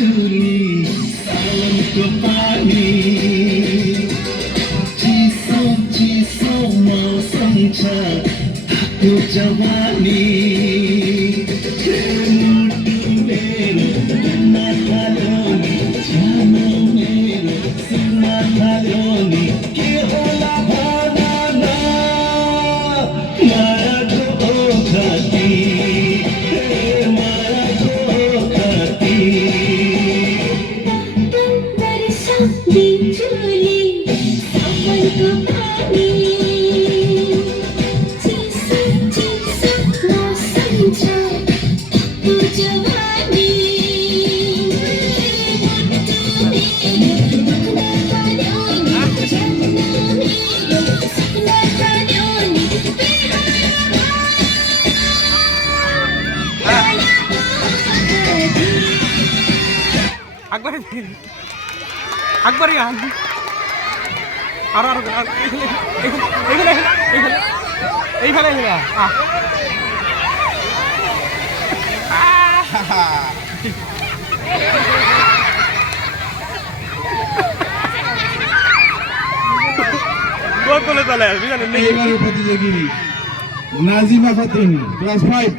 चूली सावन को पानी चिसो मौसम छ थाक्यो जवानी मुटु मेरो भन्न थाल्यो नि छानो मेरो सुन्न थाल्यो नि के होला भन न मायाको ओखती मायाको ओखती बिजुली सावनको पानी चिसो मौसम छ थाक्यो जवानी আকবর আকবর আর আর এইখানে চলে আসবি জানেন এবারের প্রতিযোগী নাজিমা ফাতিন ক্লাস 5